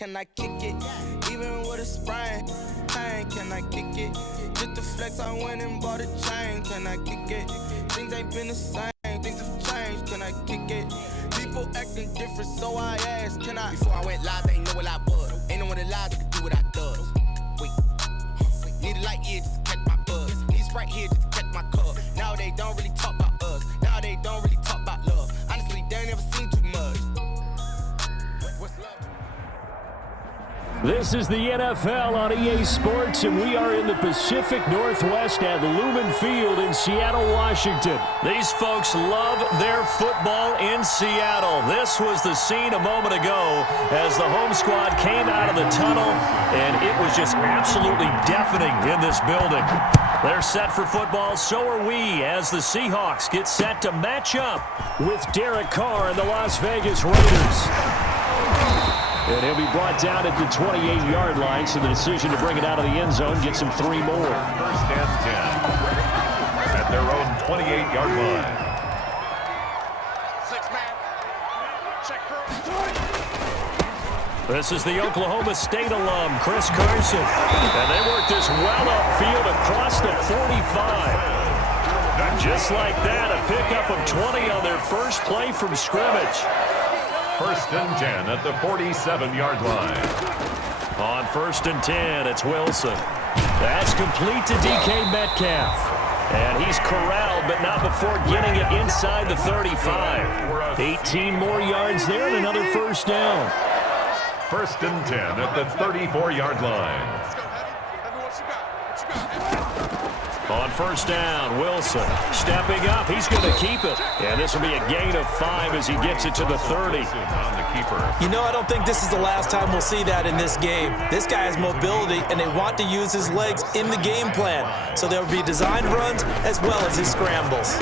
can I kick it? Even with a sprain, pain, can I kick it? Just the flex, I went and bought a chain, can I kick it? Things ain't been the same, things have changed, can I kick it? People acting different, so I asked, can I? Before I went live, they ain't know what I was. Ain't no one alive that could do what I does. Wait, need a light here just to catch my buzz. Need Sprite here just to catch my cup. Now they don't really talk about us. Now they don't really talk about love. Honestly, they ain't never seen too much. What's love? This is the NFL on EA Sports, and we are in the Pacific Northwest at Lumen Field in Seattle, Washington. These folks love their football in Seattle. This was the scene a moment ago as the home squad came out of the tunnel, and it was just absolutely deafening in this building. They're set for football, so are we, as the Seahawks get set to match up with Derek Carr and the Las Vegas Raiders. And he'll be brought down at the 28-yard line, so the decision to bring it out of the end zone gets him 3 more. First and 10 at their own 28-yard line. 6-man. Check for This is the Oklahoma State alum, Chris Carson. And they work this well upfield across the 45. Just like that, a pickup of 20 on their first play from scrimmage. First and 10 at the 47-yard line. On first and 10, it's Wilson. That's complete to DK Metcalf. And he's corralled, but not before getting it inside the 35. 18 more yards there and another first down. First and 10 at the 34-yard line. On first down, Wilson stepping up. He's going to keep it. And this will be a gain of 5 as he gets it to the 30. On the keeper. You know, I don't think this is the last time we'll see that in this game. This guy has mobility, and they want to use his legs in the game plan. So there will be designed runs as well as his scrambles.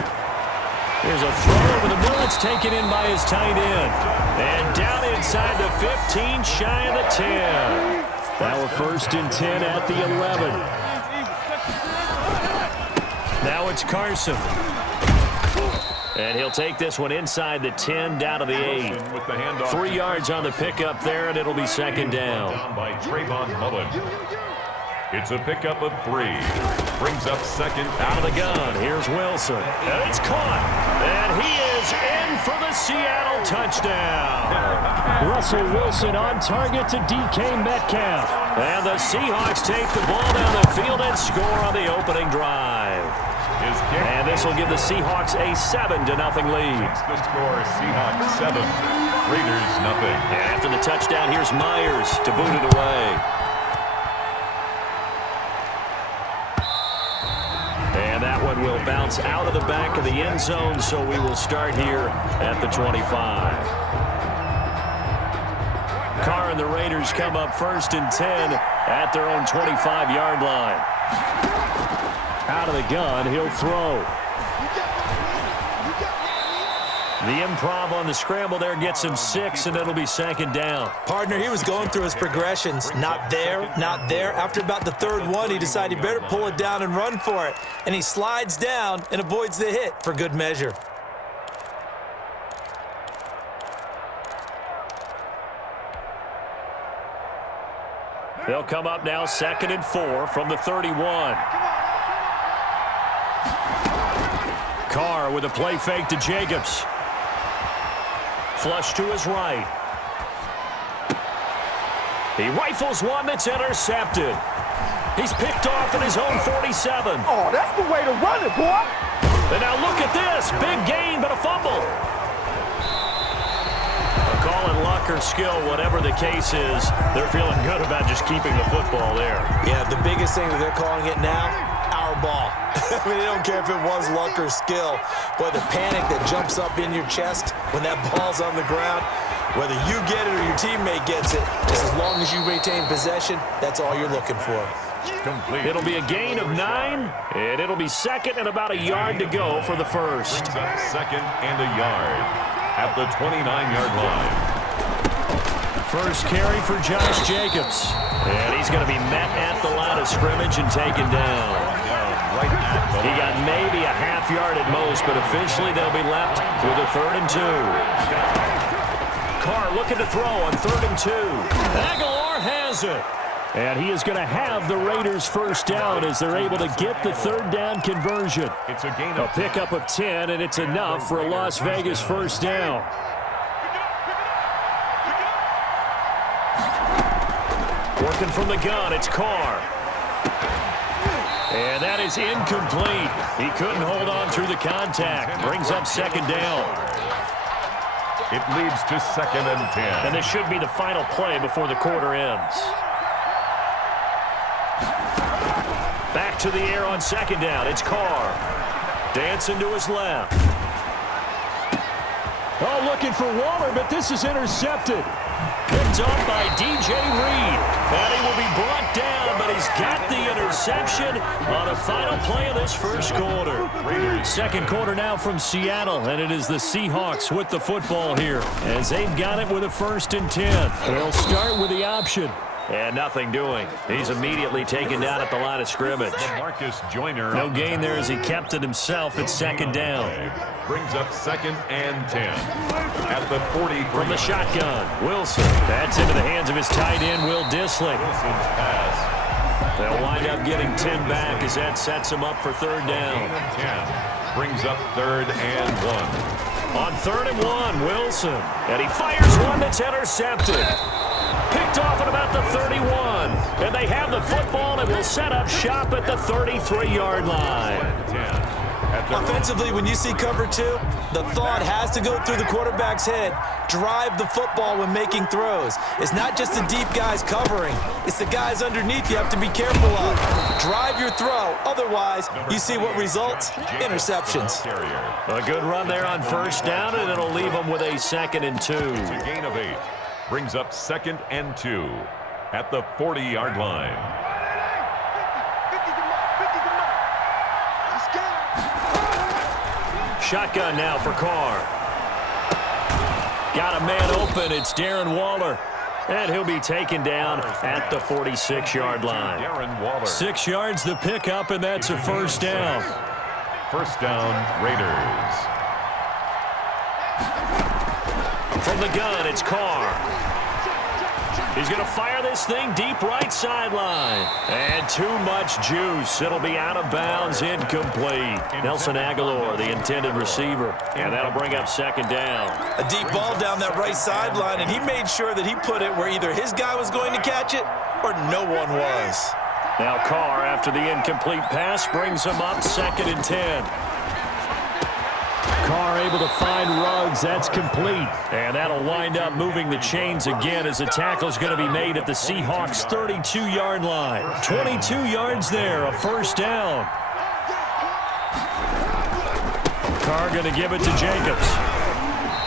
Here's a throw over the middle. It's taken in by his tight end. And down inside the 15, shy of the 10. Now a first and 10 at the 11. Now it's Carson. And he'll take this one inside the 10, down to the 8. 3 yards on the pickup there, and it'll be second down. By Trayvon Mullen. It's a pickup of 3. Brings up second. Out of the gun. Here's Wilson. And it's caught. And he is in for the Seattle touchdown. Russell Wilson on target to DK Metcalf. And the Seahawks take the ball down the field and score on the opening drive. And this will give the Seahawks a 7-0 lead. The score, Seahawks 7, Raiders 0. And after the touchdown, here's Myers to boot it away. And that one will bounce out of the back of the end zone, so we will start here at the 25. Carr and the Raiders come up first and 10 at their own 25-yard line. Out of the gun, he'll throw. The improv on the scramble there gets him 6, and it'll be second down. Partner, he was going through his progressions. Not there, not there. After about the third one, he decided he better pull it down and run for it. And he slides down and avoids the hit for good measure. They'll come up now, 2nd and 4 from the 31. Carr with a play fake to Jacobs. Flush to his right. He rifles one that's intercepted. He's picked off at his own 47. Oh, that's the way to run it, boy. And now look at this. Big gain, but a fumble. Call it luck or skill, whatever the case is, they're feeling good about just keeping the football there. Yeah, the biggest thing that they're calling it now, our ball. I mean, they don't care if it was luck or skill. Boy, the panic that jumps up in your chest when that ball's on the ground, whether you get it or your teammate gets it, just as long as you retain possession, that's all you're looking for. Complete. It'll be a gain of 9, and it'll be second and about a yard to go for the first. Brings up second and a yard at the 29-yard line. First carry for Josh Jacobs. And he's going to be met at the line of scrimmage and taken down. He got maybe a half yard at most, but officially they'll be left with a 3rd and 2. Carr looking to throw on 3rd and 2. Aguilar has it. And he is going to have the Raiders first down as they're able to get the 3rd down conversion. It's a gain A of pickup of 10, and it's enough for a Las Vegas first down. Working from the gun, it's Carr. And that is incomplete. He couldn't hold on through the contact. Brings up 2nd down. It leads to 2nd and 10. And this should be the final play before the quarter ends. Back to the air on 2nd down. It's Carr. Dancing to his left. Oh, looking for Waller, but this is intercepted. Picked up by D.J. Reed. And he will be brought down, but he's got the interception on the final play of this first quarter. 2nd quarter now from Seattle, and it is the Seahawks with the football here as they've got it with a 1st and 10. They'll start with the option. And nothing doing. He's immediately taken down at the line of scrimmage. Marcus Joyner. No gain there as he kept it himself at 2nd down. Brings up 2nd and 10. At the 43. From the shotgun, Wilson. That's into the hands of his tight end, Will Dissling. Wilson's pass. They'll wind up getting 10 back as that sets him up for 3rd down. Gain of 10. Brings up 3rd and 1. On 3rd and 1, Wilson. And he fires one that's intercepted. Picked off at about the 31. And they have the football and will set up shop at the 33-yard line. Offensively, when you see cover 2, the thought has to go through the quarterback's head. Drive the football when making throws. It's not just the deep guys covering. It's the guys underneath you have to be careful of. Drive your throw. Otherwise, you see what results? Interceptions. A good run there on 1st down, and it'll leave them with a 2nd and 2. It's a gain of 8. Brings up 2nd and 2 at the 40-yard line. Shotgun now for Carr. Got a man open. It's Darren Waller. And he'll be taken down at the 46-yard line. Darren Waller. 6 yards the pickup, and that's a 1st down. 1st down, Raiders. From the gun, it's Carr. He's going to fire this thing deep right sideline. And too much juice. It'll be out of bounds, incomplete. Nelson Aguilar, the intended receiver. And that'll bring up 2nd down. A deep ball down that right sideline, and he made sure that he put it where either his guy was going to catch it or no one was. Now Carr, after the incomplete pass, brings him up 2nd and 10. Carr able to find Ruggs. That's complete. And that'll wind up moving the chains again as the tackle is going to be made at the Seahawks' 32-yard line. 22 yards there, a 1st down. Carr going to give it to Jacobs.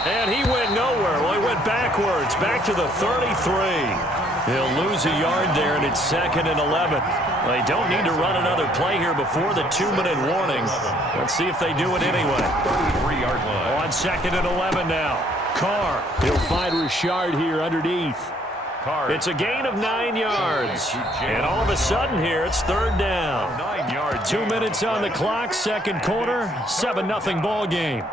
And he went nowhere. Well, he went backwards, back to the 33. He'll lose a yard there, and it's 2nd and 11. They don't need to run another play here before the 2-minute warning. Let's see if they do it anyway. 33-yard line. On 2nd and 11 now. Carr, he'll find Richard here underneath. Carr. It's a gain of 9 yards. And all of a sudden here, it's 3rd down. 9 yards. 2 minutes on the clock, 2nd quarter, 7-0 ball game.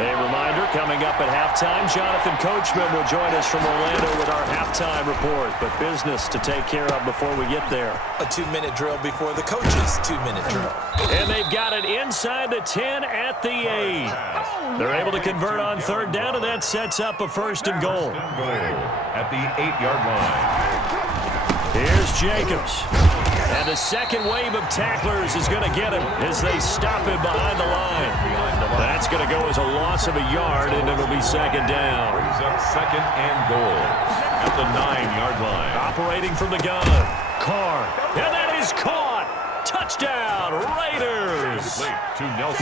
A reminder, coming up at halftime, Jonathan Coachman will join us from Orlando with our halftime report. But business to take care of before we get there. A 2-minute drill before the coach's 2-minute drill. And they've got it inside the 10 at the 8. They're able to convert on 3rd down, and that sets up a 1st and goal. At the 8-yard line. Here's Jacobs. And the second wave of tacklers is going to get him as they stop him behind the line. That's going to go as a loss of a yard, and it'll be 2nd down. Brings up 2nd and goal at the 9-yard line. Operating from the gun, Carr. And that is caught. Touchdown, Raiders.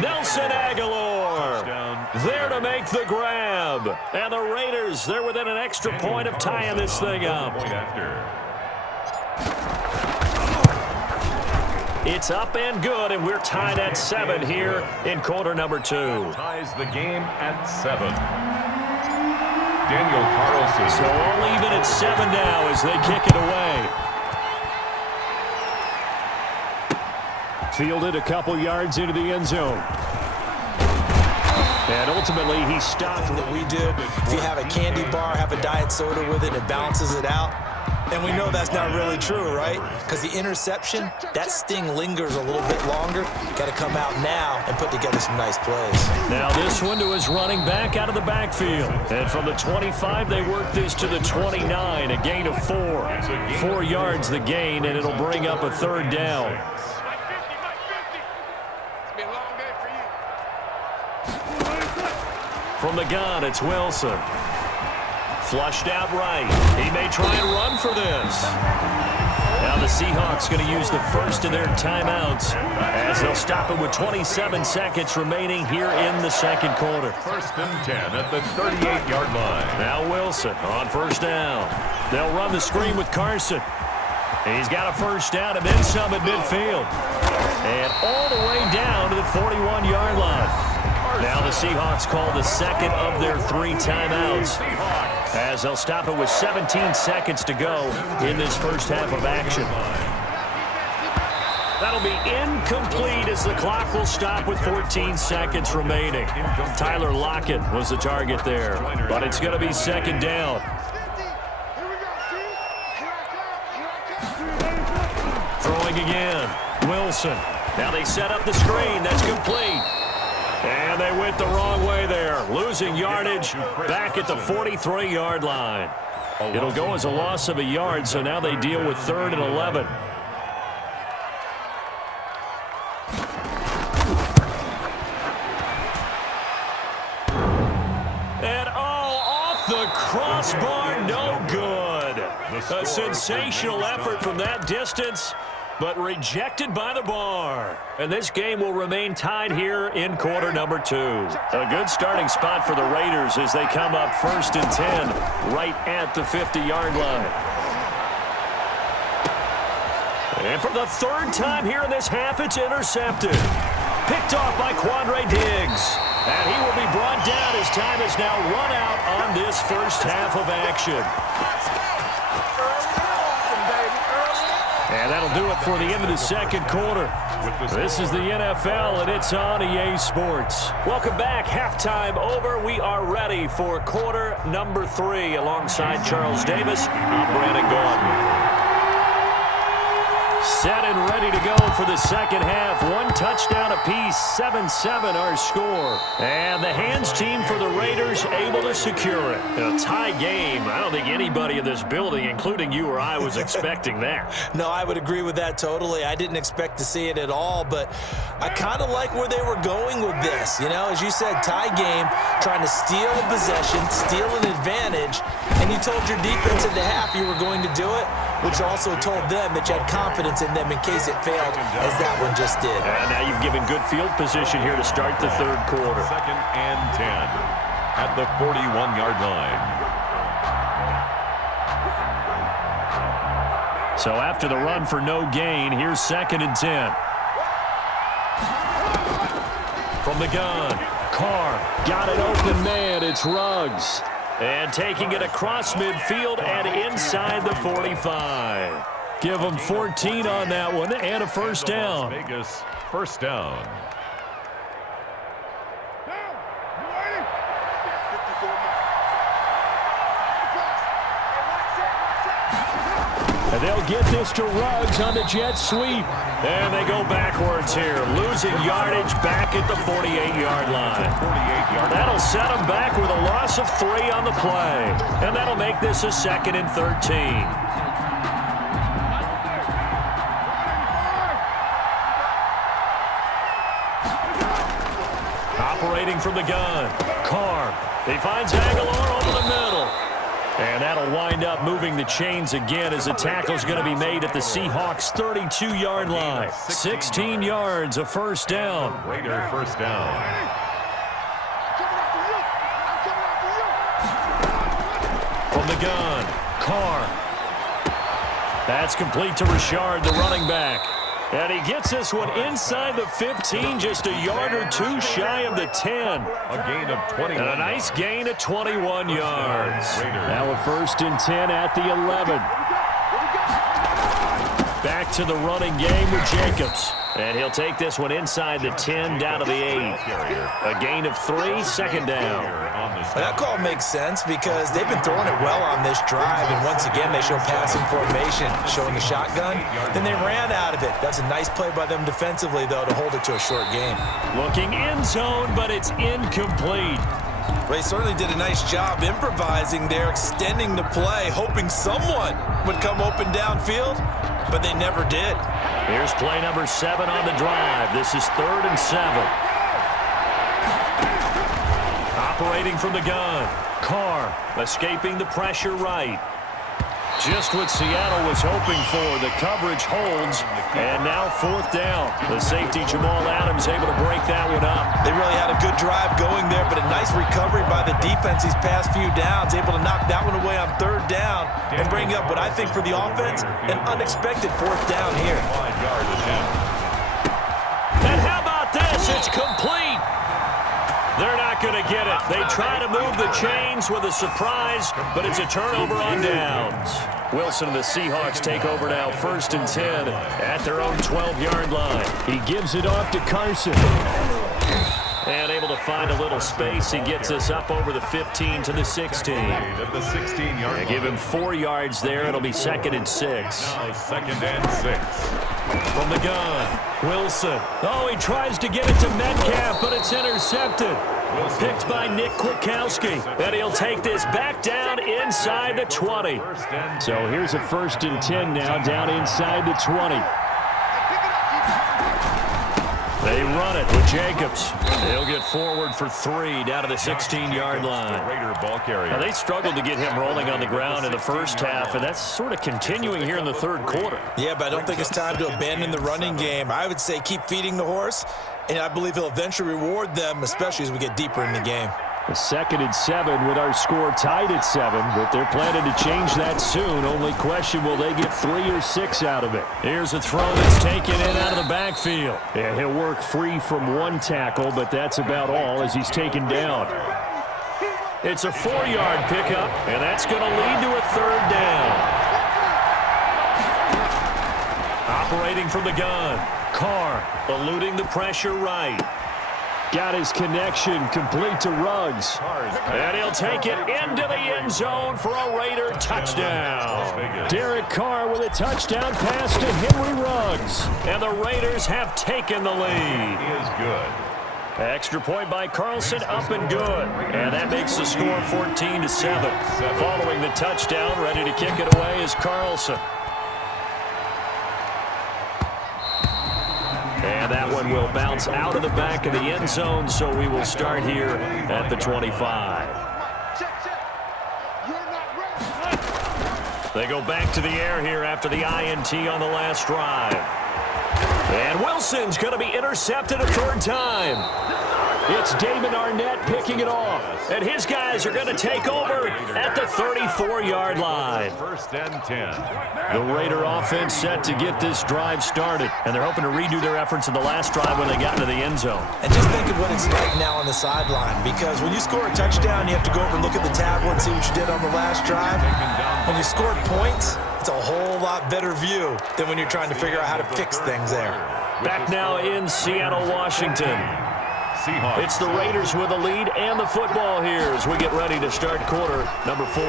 Nelson Aguilar there to make the grab. And the Raiders, they're within an extra point of tying this thing up. It's up and good, and we're tied at 7 here in quarter number 2. Ties the game at 7. Daniel Carlson. So all even at 7 now as they kick it away. Fielded a couple yards into the end zone. And ultimately, he stopped. That we do. If you have a candy bar, have a diet soda with it, it balances it out. And we know that's not really true, right? Because the interception, that sting lingers a little bit longer. Got to come out now and put together some nice plays. Now this one to his running back out of the backfield. And from the 25, they work this to the 29, a gain of 4. 4 yards the gain, and it'll bring up a third down. From the gun, it's Wilson. Flushed out right. He may try and run for this. Now the Seahawks going to use the first of their timeouts as they'll stop it with 27 seconds remaining here in the second quarter. 1st and 10 at the 38-yard line. Now Wilson on first down. They'll run the screen with Carson. He's got a first down and then some at midfield. And all the way down to the 41-yard line. Now the Seahawks call the second of their 3 timeouts as they'll stop it with 17 seconds to go in this first half of action. That'll be incomplete as the clock will stop with 14 seconds remaining. Tyler Lockett was the target there, but it's going to be second down. Throwing again, Wilson. Now they set up the screen. That's complete. And they went the wrong way there, losing yardage back at the 43-yard line. It'll go as a loss of a yard, so now they deal with 3rd and 11. And off the crossbar, no good. A sensational effort from that distance, but rejected by the bar. And this game will remain tied here in quarter number 2. A good starting spot for the Raiders as they come up 1st and 10 right at the 50-yard line. And for the 3rd time here in this half, it's intercepted. Picked off by Quandre Diggs. And he will be brought down as time is now run out on this first half of action. And that'll do it for the end of the second quarter. This is the NFL, and it's on EA Sports. Welcome back. Halftime over. We are ready for quarter number 3. Alongside Charles Davis, I'm Brandon Gaudin. Set and ready to go for the second half. 1 touchdown apiece, 7-7 our score. And the hands team for the Raiders able to secure it. A tie game. I don't think anybody in this building, including you or I, was expecting that. No, I would agree with that totally. I didn't expect to see it at all, but I kind of like where they were going with this. You know, as you said, tie game, trying to steal a possession, steal an advantage, and you told your defense at the half you were going to do it, which also told them that you had confidence in them in case it failed, as that one just did. And now you've given good field position here to start the third quarter. 2nd and 10 at the 41-yard line. So after the run for no gain, here's 2nd and 10. From the gun, Carr got an open man. It's Ruggs. And taking it across midfield and inside the 45. Give them 14 on that one and a first down. Vegas, first down. And they'll get this to Ruggs on the jet sweep. And they go backwards here, losing yardage back at the 48-yard line. That'll set them back with a loss of 3 on the play. And that'll make this a 2nd and 13. Operating from the gun, Carr. He finds Aguilar over the middle. And that'll wind up moving the chains again as the tackle's going to be made at the Seahawks' 32-yard line. 16 yards, a first down. Raider first down. From the gun, Carr. That's complete to Richard, the running back. And he gets this one inside the 15, just a yard or 2 shy of the 10. A gain of 21. And a nice gain of 21 yards. Now a 1st and 10 at the 11. Back to the running game with Jacobs. And he'll take this one inside the 10 down to the 8. A gain of 3, second down. That call makes sense because they've been throwing it well on this drive, and once again they show passing formation, showing the shotgun. Then they ran out of it. That's a nice play by them defensively, though, to hold it to a short game. Looking end zone, but it's incomplete. They certainly did a nice job improvising there, extending the play, hoping someone would come open downfield, but they never did. Here's play number 7 on the drive. This is 3rd and 7. Operating from the gun. Carr escaping the pressure right. Just what Seattle was hoping for. The coverage holds, and now 4th down. The safety, Jamal Adams, able to break that one up. They really had a good drive going there, but a nice recovery by the defense these past few downs, able to knock that one away on 3rd down and bring up what I think for the offense, an unexpected 4th down here. And how about this? It's complete. They're not going to get it. They try to move the chains with a surprise, but it's a turnover on downs. Wilson and the Seahawks take over now, 1st and 10 at their own 12-yard line. He gives it off to Carson. And able to find a little space. He gets us up over the 15 to the 16. They give him 4 yards there. It'll be 2nd and 6. Now 2nd and 6. From the gun, Wilson. Oh, he tries to get it to Metcalf, but it's intercepted. Picked by Nick Kwiatkowski. And he'll take this back down inside the 20. So here's a 1st and 10 now, down inside the 20. They run it with Jacobs. He'll get forward for 3 down to the 16-yard line. Now, they struggled to get him rolling on the ground in the first half, and that's sort of continuing here in the 3rd quarter. Yeah, but I don't think it's time to abandon the running game. I would say keep feeding the horse, and I believe he'll eventually reward them, especially as we get deeper in the game. A 2nd and 7 with our score tied at 7, but they're planning to change that soon. Only question, will they get 3 or 6 out of it? Here's a throw that's taken in out of the backfield. Yeah, he'll work free from 1 tackle, but that's about all as he's taken down. It's a 4-yard pickup, and that's going to lead to a 3rd down. Operating from the gun, Carr eluding the pressure right. Got his connection complete to Ruggs. And he'll take it into the end zone for a Raider touchdown. Derek Carr with a touchdown pass to Henry Ruggs. And the Raiders have taken the lead. He is good. Extra point by Carlson, up and good. And that makes the score 14-7. Following the touchdown, ready to kick it away is Carlson. And that one will bounce out of the back of the end zone, so we will start here at the 25. They go back to the air here after the INT on the last drive. And Wilson's going to be intercepted a 3rd time. It's Damon Arnett picking it off. And his guys are going to take over at the 34-yard line. 1st and 10. The Raider offense set to get this drive started. And they're hoping to redo their efforts in the last drive when they got into the end zone. And just think of what it's like now on the sideline, because when you score a touchdown, you have to go over and look at the tablet and see what you did on the last drive. When you scored points, it's a whole lot better view than when you're trying to figure out how to fix things there. Back now in Seattle, Washington. It's the Raiders with the lead and the football here as we get ready to start quarter number 4.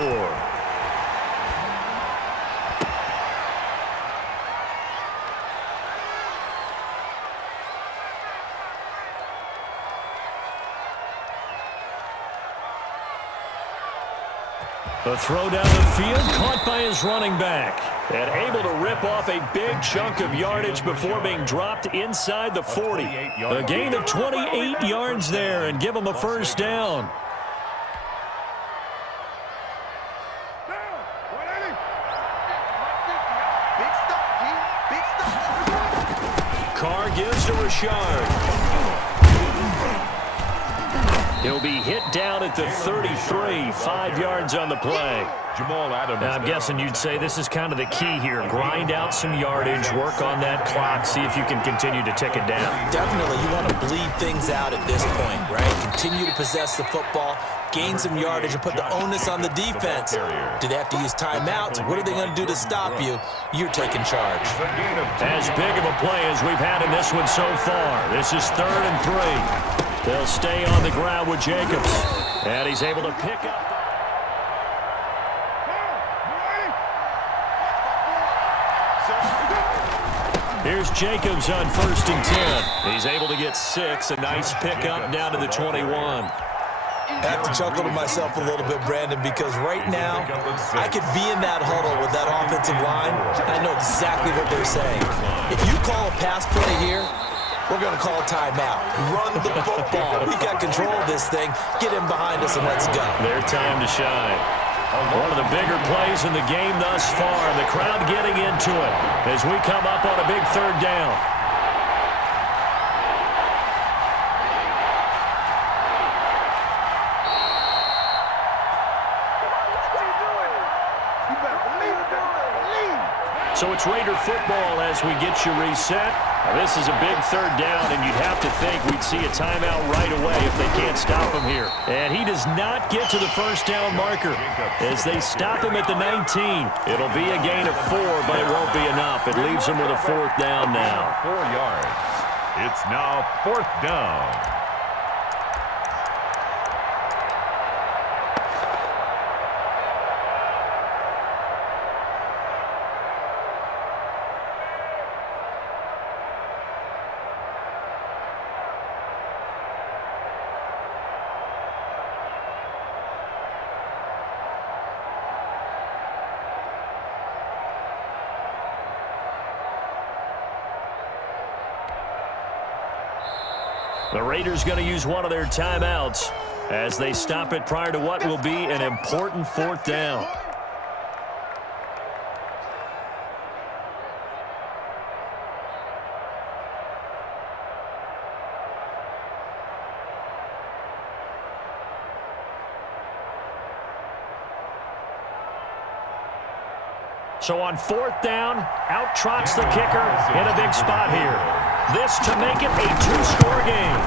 The throw down the field, caught by his running back. And able to rip off a big chunk of yardage before being dropped inside the 40. A gain of 28 yards there and give him a 1st down. Carr gives to Rashard. He'll be hit down at the 33, 5 yards on the play. Jamal Adams. Now, I'm guessing you'd say this is kind of the key here. Grind out some yardage, work on that clock, see if you can continue to tick it down. Definitely, you want to bleed things out at this point, right? Continue to possess the football, gain some yardage, and put the onus on the defense. Do they have to use timeouts? What are they going to do to stop you? You're taking charge. As big of a play as we've had in this one so far. This is 3rd and 3. They'll stay on the ground with Jacobs. And he's able to pick up. Here's Jacobs on 1st and 10. He's able to get 6. A nice pickup down to the 21. I have to chuckle to myself a little bit, Brandon, because right now I could be in that huddle with that offensive line, and I know exactly what they're saying. If you call a pass play here, we're going to call a timeout. Run the football. We got control of this thing. Get him behind us, and let's go. Their time to shine. One of the bigger plays in the game thus far. The crowd getting into it as we come up on a big 3rd down. So it's Raider football as we get you reset. Now, this is a big 3rd down, and you'd have to think we'd see a timeout right away if they can't stop him here. And he does not get to the 1st down marker as they stop him at the 19. It'll be a gain of 4, but it won't be enough. It leaves him with a 4th down now. 4 yards. It's now 4th down. The Raiders going to use one of their timeouts as they stop it prior to what will be an important 4th down. So on 4th down, out trots the kicker in a big spot here. This to make it a 2-score game.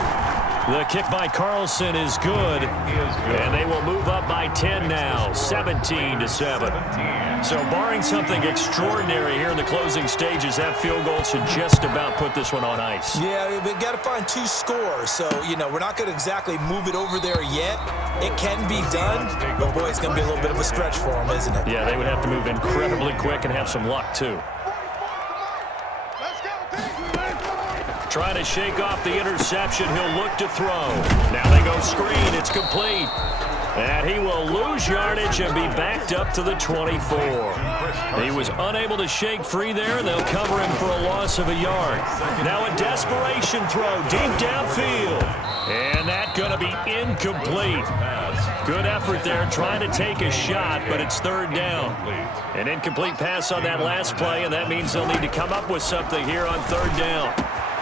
The kick by Carlson is good. And they will move up by 10 now, 17-7. So barring something extraordinary here in the closing stages, that field goal should just about put this one on ice. Yeah, we've got to find 2 scores. So, we're not going to exactly move it over there yet. It can be done, but boy, it's going to be a little bit of a stretch for them, isn't it? Yeah, they would have to move incredibly quick and have some luck, too. Trying to shake off the interception. He'll look to throw. Now they go screen. It's complete. And he will lose yardage and be backed up to the 24. He was unable to shake free there. They'll cover him for a loss of a yard. Now a desperation throw deep downfield. And that's going to be incomplete. Good effort there trying to take a shot, but it's 3rd down. An incomplete pass on that last play, and that means they'll need to come up with something here on 3rd down.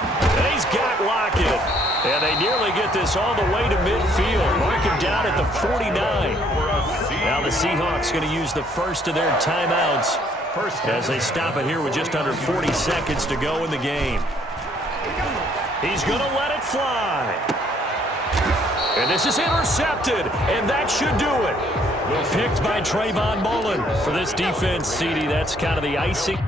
And he's got Lockett. And they nearly get this all the way to midfield. Mark him down at the 49. Now the Seahawks going to use the first of their timeouts as they stop it here with just under 40 seconds to go in the game. He's going to let it fly. And this is intercepted, and that should do it. Picked by Trayvon Mullen. For this defense, CD, that's kind of the icing.